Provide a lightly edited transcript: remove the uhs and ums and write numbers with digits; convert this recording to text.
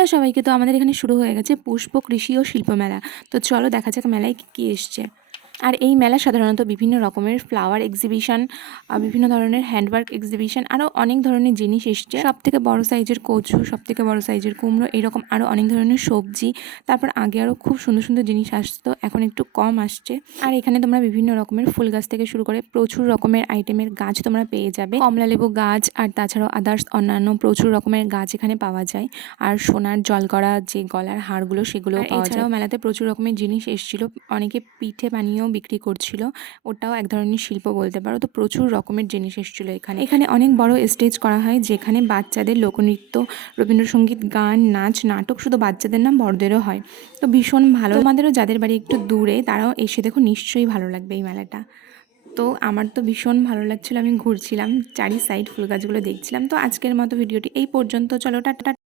Hello সবাইকে। তো আমাদের এখানে শুরু হয়ে গেছে পুষ্প কৃষি ও শিল্প মেলা। তো চলো দেখা যাক মেলায় কী কী এসছে। আর এই মেলা সাধারণত বিভিন্ন রকমের ফ্লাওয়ার এক্সিবিশন, বিভিন্ন ধরনের হ্যান্ডওয়ার্ক এক্সিবিশন, আরও অনেক ধরনের জিনিস এসছে। সব থেকে বড় সাইজের কচু, সব থেকে বড় সাইজের কুমড়ো, এরকম আরও অনেক ধরনের সবজি। তারপর আগে আরও খুব সুন্দর সুন্দর জিনিস আসতো, এখন একটু কম আসছে। আর এখানে তোমরা বিভিন্ন রকমের ফুল গাছ থেকে শুরু করে প্রচুর রকমের আইটেমের গাছ তোমরা পেয়ে যাবে। কমলালেবু গাছ আর তাছাড়াও আদার্স অন্যান্য প্রচুর রকমের গাছ এখানে পাওয়া যায়। আর সোনার জল করা যে গলার হারগুলো সেগুলো পাওয়া যায়। এছাড়াও মেলাতে প্রচুর রকমের জিনিস এসেছিল, অনেকে পিঠে বানিয়েও বিক্রি করছিল, ওটাও এক ধরনের শিল্প বলতে পারো। তো প্রচুর রকমের জিনিস এসেছিল এখানে অনেক বড় স্টেজ করা হয়, যেখানে বাচ্চাদের লোকনৃত্য, রবীন্দ্রসঙ্গীত, গান, নাচ, নাটক শুধু বাচ্চাদের না বড়দেরও হয়। তো ভীষণ ভালো। তোমাদেরও যাদের বাড়ি একটু দূরে তারাও এসে দেখো, নিশ্চয়ই ভালো লাগবে এই মেলাটা। তো আমার তো ভীষণ ভালো লাগছিল, আমি ঘুরছিলাম চারি সাইড ফুল গাছগুলো দেখছিলাম। তো আজকের মতো ভিডিওটি এই পর্যন্ত, চলো টাটা।